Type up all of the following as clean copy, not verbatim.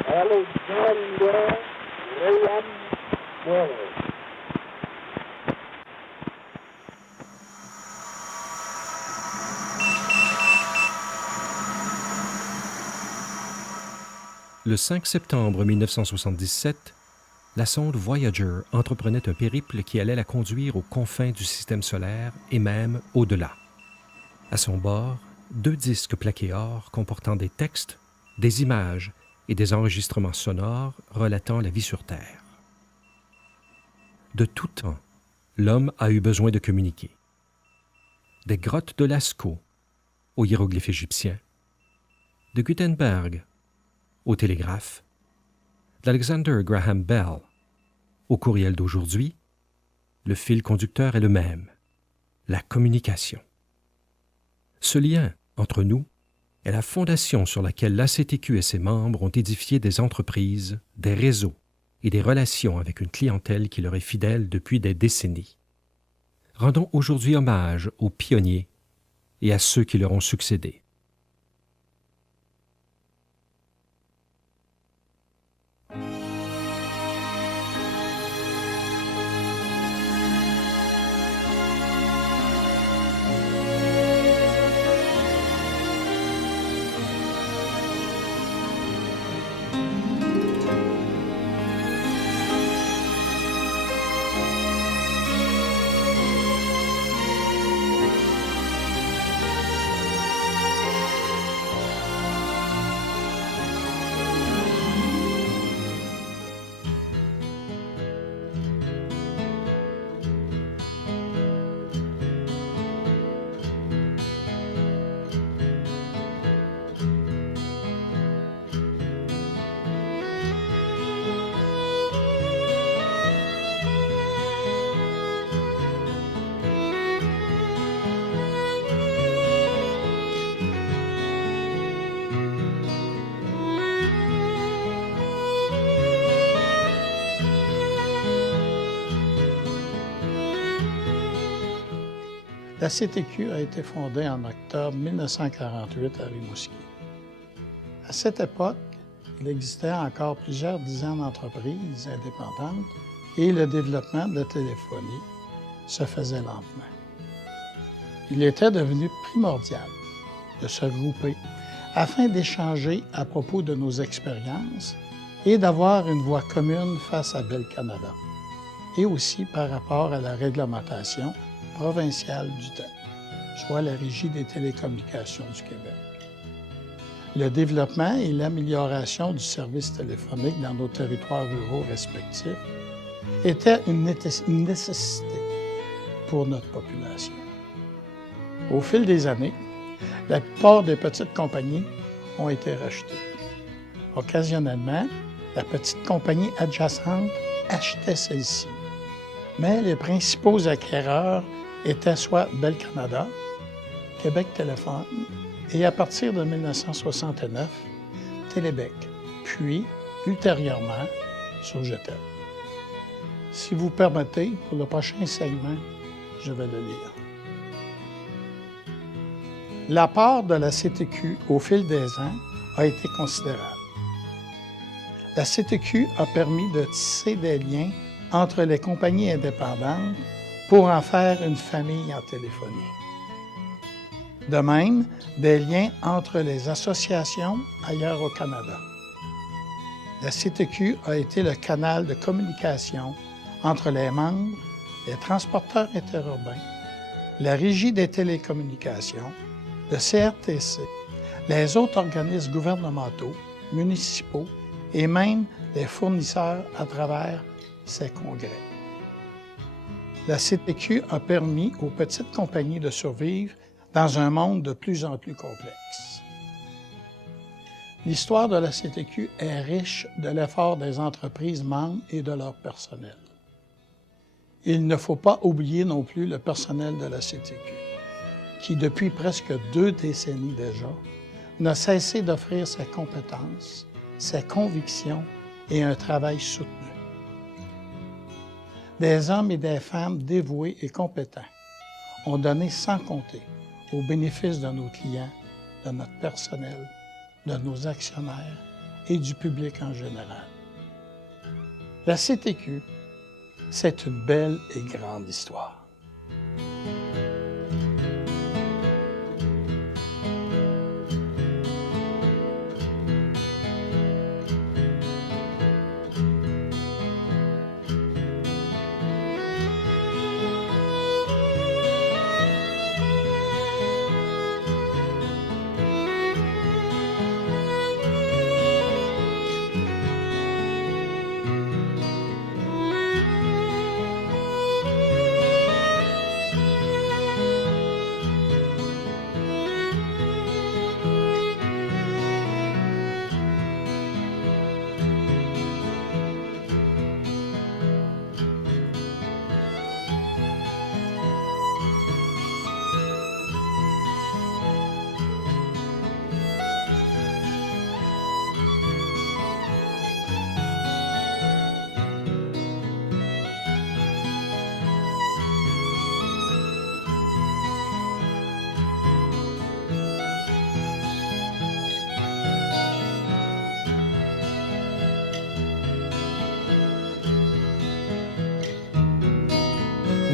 Alexander Graham Bell. Le 5 septembre 1977, la sonde Voyager entreprenait un périple qui allait la conduire aux confins du système solaire et même au-delà. À son bord, 2 disques plaqués or comportant des textes, des images et des enregistrements sonores relatant la vie sur Terre. De tout temps, l'homme a eu besoin de communiquer. Des grottes de Lascaux aux hiéroglyphes égyptiens, de Gutenberg au télégraphe, d'Alexander Graham Bell au courriel d'aujourd'hui, le fil conducteur est le même, la communication. Ce lien entre nous est la fondation sur laquelle l'ACTQ et ses membres ont édifié des entreprises, des réseaux et des relations avec une clientèle qui leur est fidèle depuis des décennies. Rendons aujourd'hui hommage aux pionniers et à ceux qui leur ont succédé. La CTQ a été fondée en octobre 1948 à Rimouski. À cette époque, il existait encore plusieurs dizaines d'entreprises indépendantes et le développement de la téléphonie se faisait lentement. Il était devenu primordial de se regrouper afin d'échanger à propos de nos expériences et d'avoir une voix commune face à Bell Canada, et aussi par rapport à la réglementation provinciale du temps, soit la Régie des télécommunications du Québec. Le développement et l'amélioration du service téléphonique dans nos territoires ruraux respectifs était une nécessité pour notre population. Au fil des années, la plupart des petites compagnies ont été rachetées. Occasionnellement, la petite compagnie adjacente achetait celle-ci. Mais les principaux acquéreurs étaient soit Bell Canada, Québec Téléphone et à partir de 1969, Télébec, puis ultérieurement, Sogetel. Si vous permettez, pour le prochain segment, je vais le lire. L'apport de la CTQ au fil des ans a été considérable. La CTQ a permis de tisser des liens entre les compagnies indépendantes pour en faire une famille en téléphonie. De même, des liens entre les associations ailleurs au Canada. La CTQ a été le canal de communication entre les membres, les transporteurs interurbains, la Régie des télécommunications, le CRTC, les autres organismes gouvernementaux, municipaux et même les fournisseurs à travers ces congrès. La CTQ a permis aux petites compagnies de survivre dans un monde de plus en plus complexe. L'histoire de la CTQ est riche de l'effort des entreprises membres et de leur personnel. Il ne faut pas oublier non plus le personnel de la CTQ, qui depuis presque 2 décennies déjà, n'a cessé d'offrir ses compétences, ses convictions et un travail soutenu. Des hommes et des femmes dévoués et compétents ont donné sans compter au bénéfice de nos clients, de notre personnel, de nos actionnaires et du public en général. La CTQ, c'est une belle et grande histoire.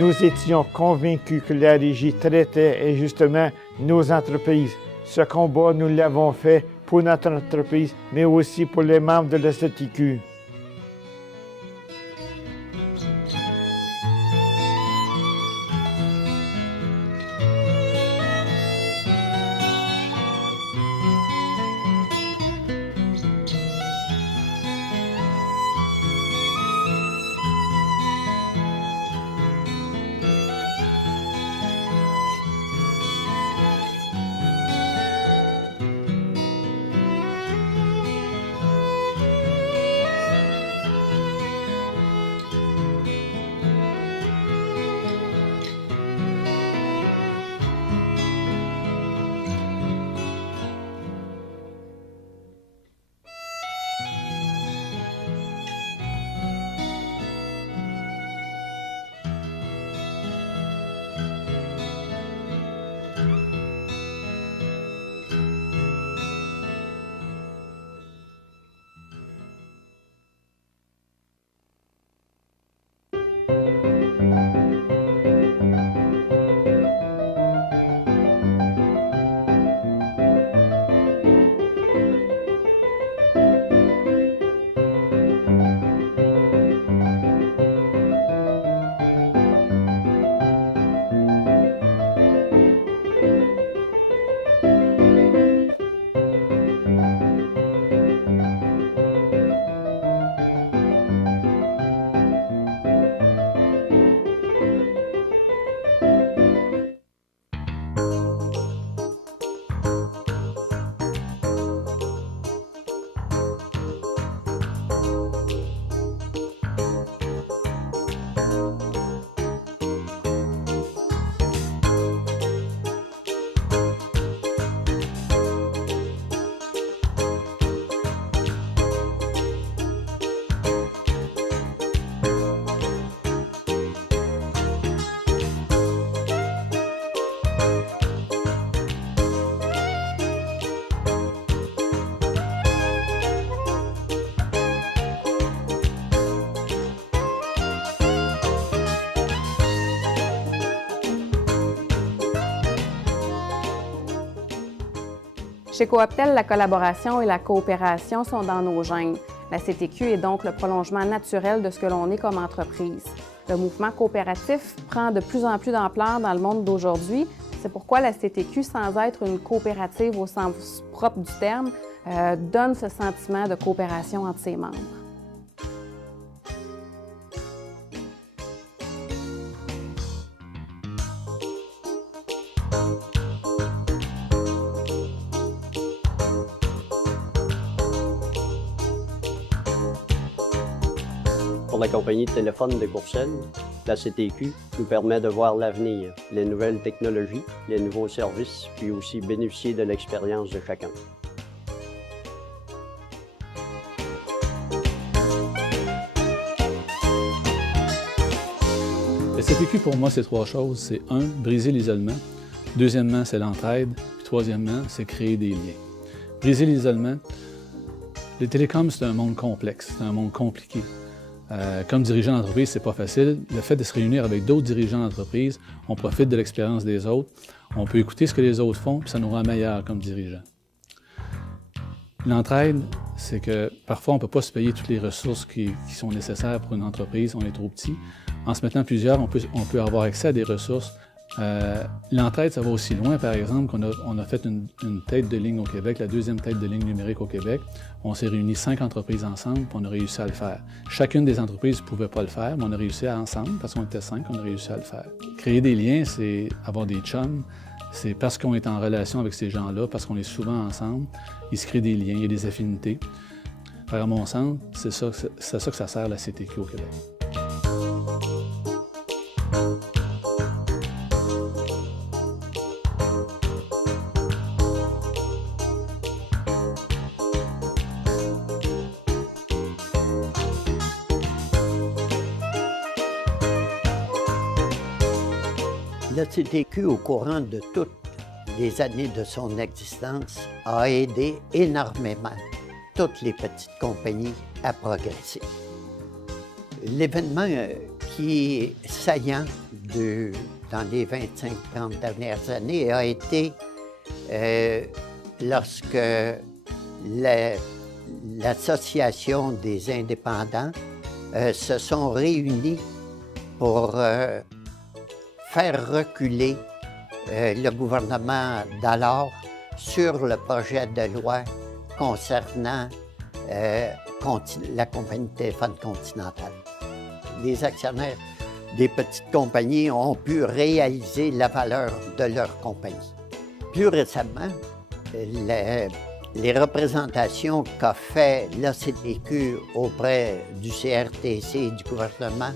Nous étions convaincus que la Régie traitait injustement nos entreprises. Ce combat, nous l'avons fait pour notre entreprise, mais aussi pour les membres de la CTQ. Chez Cooptel, la collaboration et la coopération sont dans nos gènes. La CTQ est donc le prolongement naturel de ce que l'on est comme entreprise. Le mouvement coopératif prend de plus en plus d'ampleur dans le monde d'aujourd'hui. C'est pourquoi la CTQ, sans être une coopérative au sens propre du terme, donne ce sentiment de coopération entre ses membres. Pour la compagnie de téléphone de Courcelles, la CTQ nous permet de voir l'avenir, les nouvelles technologies, les nouveaux services, puis aussi bénéficier de l'expérience de chacun. La CTQ, pour moi, c'est trois choses. C'est un, briser l'isolement. Deuxièmement, c'est l'entraide. Puis troisièmement, c'est créer des liens. Briser l'isolement, Les télécoms, c'est un monde complexe, c'est un monde compliqué. Comme dirigeant d'entreprise, c'est pas facile. Le fait de se réunir avec d'autres dirigeants d'entreprise, on profite de l'expérience des autres, on peut écouter ce que les autres font, puis ça nous rend meilleurs comme dirigeants. L'entraide, c'est que parfois on ne peut pas se payer toutes les ressources qui sont nécessaires pour une entreprise, on est trop petit. En se mettant plusieurs, on peut avoir accès à des ressources. L'entraide, ça va aussi loin, par exemple, qu'on a fait une tête de ligne au Québec, la deuxième tête de ligne numérique au Québec. On s'est réunis 5 entreprises ensemble, puis on a réussi à le faire. Chacune des entreprises ne pouvait pas le faire, mais on a réussi ensemble, parce qu'on était 5, on a réussi à le faire. Créer des liens, c'est avoir des chums. C'est parce qu'on est en relation avec ces gens-là, parce qu'on est souvent ensemble, il se crée des liens, il y a des affinités. À mon sens, c'est ça que ça sert la CTQ au Québec. La CTQ, au courant de toutes les années de son existence, a aidé énormément toutes les petites compagnies à progresser. L'événement qui est saillant dans les 25-30 dernières années a été lorsque l'Association des indépendants se sont réunis pour faire reculer le gouvernement d'alors sur le projet de loi concernant la compagnie de téléphone Continental. Les actionnaires des petites compagnies ont pu réaliser la valeur de leur compagnie. Plus récemment, les représentations qu'a fait l'ACTQ auprès du CRTC et du gouvernement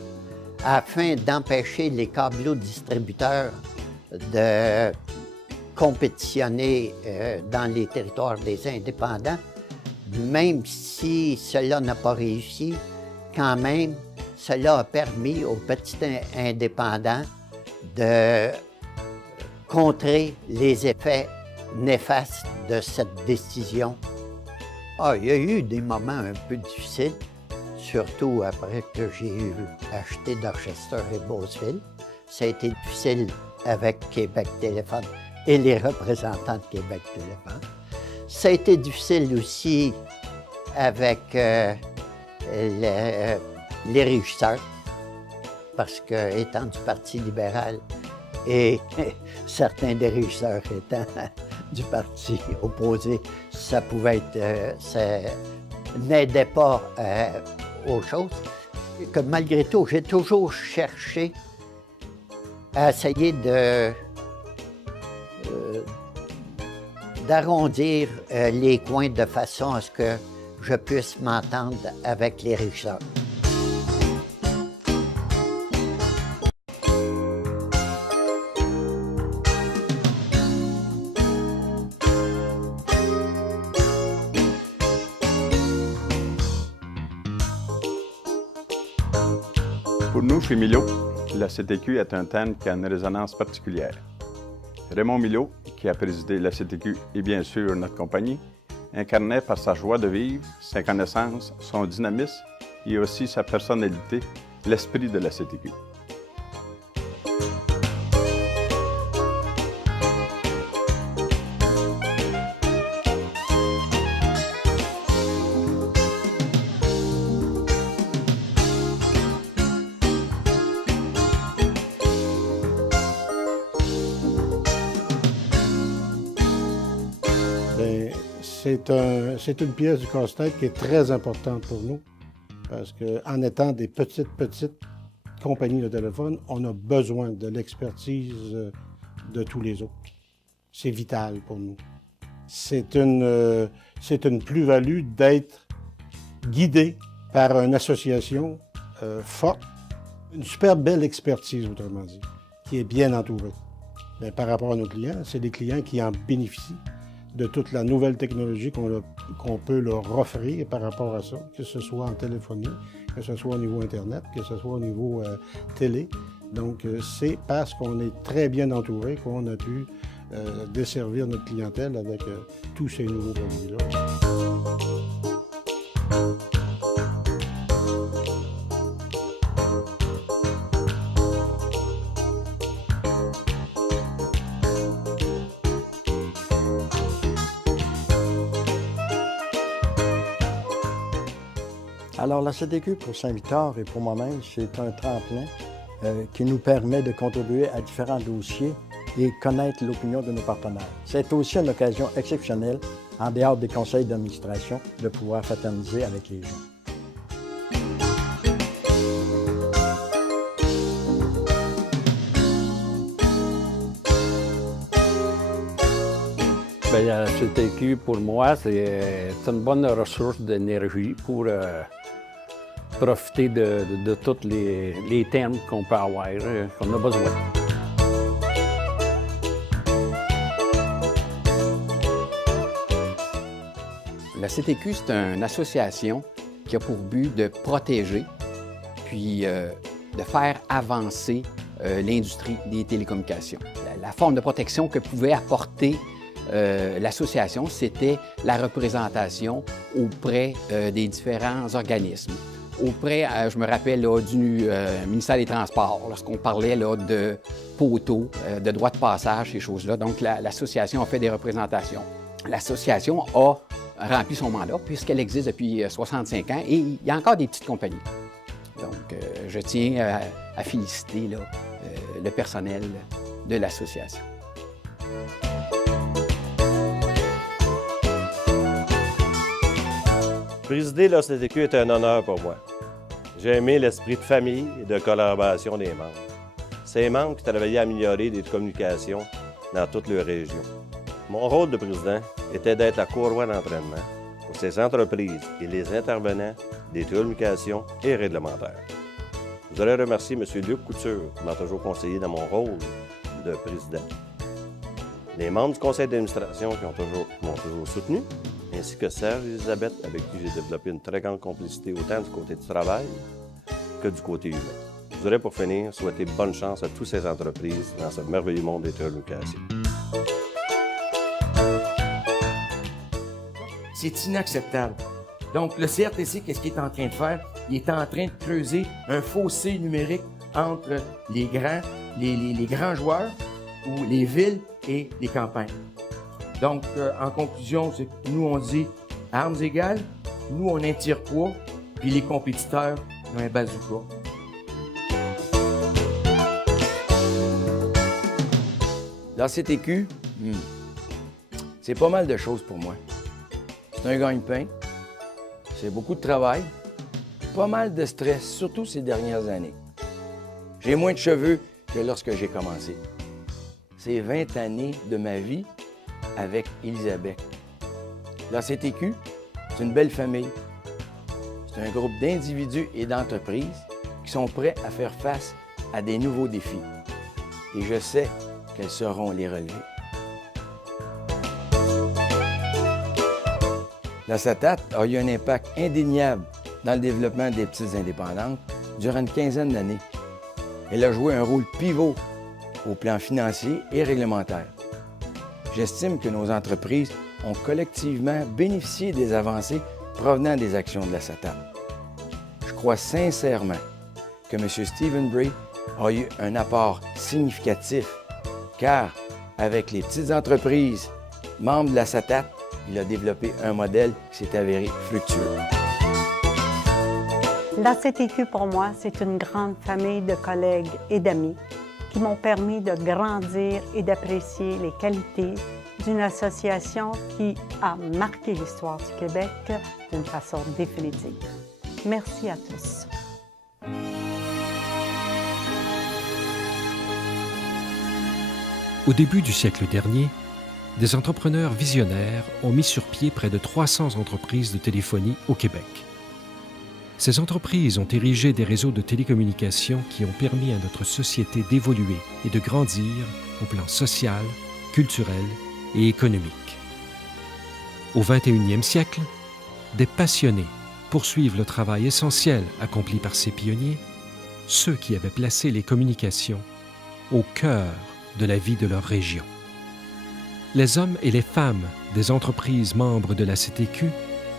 afin d'empêcher les câbleaux-distributeurs de compétitionner dans les territoires des indépendants, même si cela n'a pas réussi, quand même, cela a permis aux petits indépendants de contrer les effets néfastes de cette décision. Il y a eu des moments un peu difficiles, surtout après que j'ai acheté Dorchester et Beauceville. Ça a été difficile avec Québec Téléphone et les représentants de Québec Téléphone. Ça a été difficile aussi avec les régisseurs, parce que étant du Parti libéral et certains des régisseurs étant du parti opposé, ça pouvait être, ça n'aidait pas aux choses. Que malgré tout, j'ai toujours cherché à essayer d'arrondir les coins de façon à ce que je puisse m'entendre avec les régisseurs. Pour nous, chez Milo, la CTQ est un thème qui a une résonance particulière. Raymond Milo, qui a présidé la CTQ et bien sûr notre compagnie, incarnait par sa joie de vivre, sa connaissance, son dynamisme et aussi sa personnalité, l'esprit de la CTQ. C'est une pièce du casse-tête qui est très importante pour nous, parce qu'en étant des petites compagnies de téléphone, on a besoin de l'expertise de tous les autres. C'est vital pour nous. C'est une plus-value d'être guidé par une association forte, une super belle expertise, autrement dit, qui est bien entourée. Mais par rapport à nos clients, c'est les clients qui en bénéficient de toute la nouvelle technologie qu'on peut leur offrir par rapport à ça, que ce soit en téléphonie, que ce soit au niveau Internet, que ce soit au niveau télé. Donc, c'est parce qu'on est très bien entouré qu'on a pu desservir notre clientèle avec tous ces nouveaux produits-là. Alors, la CTQ pour Saint-Victor et pour moi-même, c'est un tremplin qui nous permet de contribuer à différents dossiers et connaître l'opinion de nos partenaires. C'est aussi une occasion exceptionnelle, en dehors des conseils d'administration, de pouvoir fraterniser avec les gens. Bien, la CTQ, pour moi, c'est une bonne ressource d'énergie pour profiter de tous les termes qu'on peut avoir, qu'on a besoin. La CTQ, c'est une association qui a pour but de protéger puis de faire avancer l'industrie des télécommunications. La forme de protection que pouvait apporter l'association, c'était la représentation auprès des différents organismes. Auprès, je me rappelle, là, du ministère des Transports, lorsqu'on parlait là, de poteaux, de droits de passage, ces choses-là. Donc, l'association a fait des représentations. L'association a rempli son mandat puisqu'elle existe depuis 65 ans et il y a encore des petites compagnies. Donc, je tiens à féliciter là, le personnel de l'association. Présider la CTQ est un honneur pour moi. J'ai aimé l'esprit de famille et de collaboration des membres. Ces membres qui travaillaient à améliorer les communications dans toute leur région. Mon rôle de président était d'être la courroie d'entraînement pour ces entreprises et les intervenants des télécommunications et réglementaires. Je voudrais remercier M. Luc Couture qui m'a toujours conseillé dans mon rôle de président. Les membres du conseil d'administration qui m'ont toujours soutenu, ainsi que Serge et Elisabeth, avec qui j'ai développé une très grande complicité autant du côté du travail que du côté humain. Je voudrais pour finir souhaiter bonne chance à toutes ces entreprises dans ce merveilleux monde des télécommunications. C'est inacceptable. Donc, le CRTC, qu'est-ce qu'il est en train de faire? Il est en train de creuser un fossé numérique entre les grands joueurs, ou les villes et les campagnes. Donc, en conclusion, c'est que nous, on dit armes égales, nous, on a un tire-poids, puis les compétiteurs ont un bazooka. La CTQ, c'est pas mal de choses pour moi. C'est un gagne-pain, c'est beaucoup de travail, pas mal de stress, surtout ces dernières années. J'ai moins de cheveux que lorsque j'ai commencé. C'est 20 années de ma vie avec Elisabeth. La CTQ, c'est une belle famille. C'est un groupe d'individus et d'entreprises qui sont prêts à faire face à des nouveaux défis. Et je sais qu'elles sauront les relever. La SATAT a eu un impact indéniable dans le développement des petites indépendantes durant une quinzaine d'années. Elle a joué un rôle pivot au plan financier et réglementaire. J'estime que nos entreprises ont collectivement bénéficié des avancées provenant des actions de la SATAT. Je crois sincèrement que M. Stephen Bray a eu un apport significatif, car avec les petites entreprises membres de la SATAT, il a développé un modèle qui s'est avéré fructueux. La CTQ, pour moi, c'est une grande famille de collègues et d'amis qui m'ont permis de grandir et d'apprécier les qualités d'une association qui a marqué l'histoire du Québec d'une façon définitive. Merci à tous. Au début du siècle dernier, des entrepreneurs visionnaires ont mis sur pied près de 300 entreprises de téléphonie au Québec. Ces entreprises ont érigé des réseaux de télécommunications qui ont permis à notre société d'évoluer et de grandir au plan social, culturel et économique. Au 21e siècle, des passionnés poursuivent le travail essentiel accompli par ces pionniers, ceux qui avaient placé les communications au cœur de la vie de leur région. Les hommes et les femmes des entreprises membres de la CTQ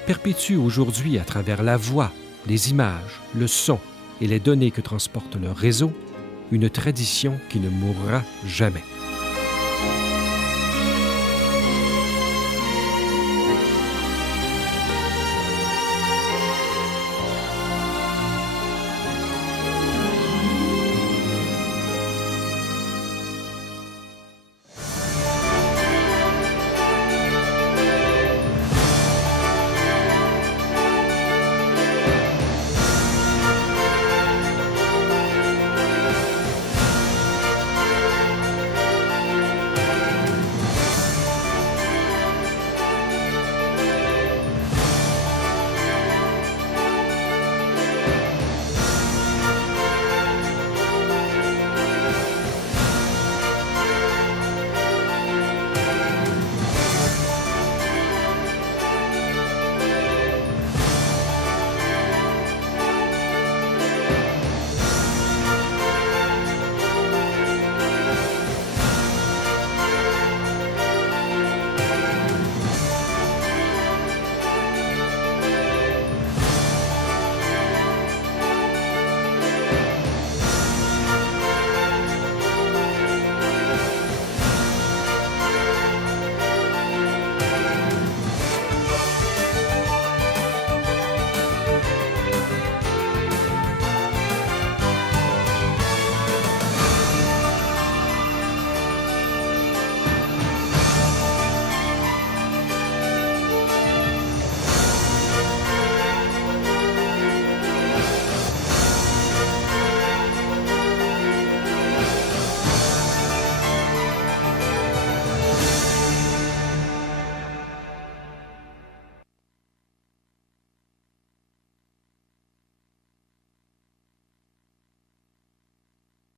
perpétuent aujourd'hui à travers la voix, les images, le son et les données que transporte leur réseau, une tradition qui ne mourra jamais.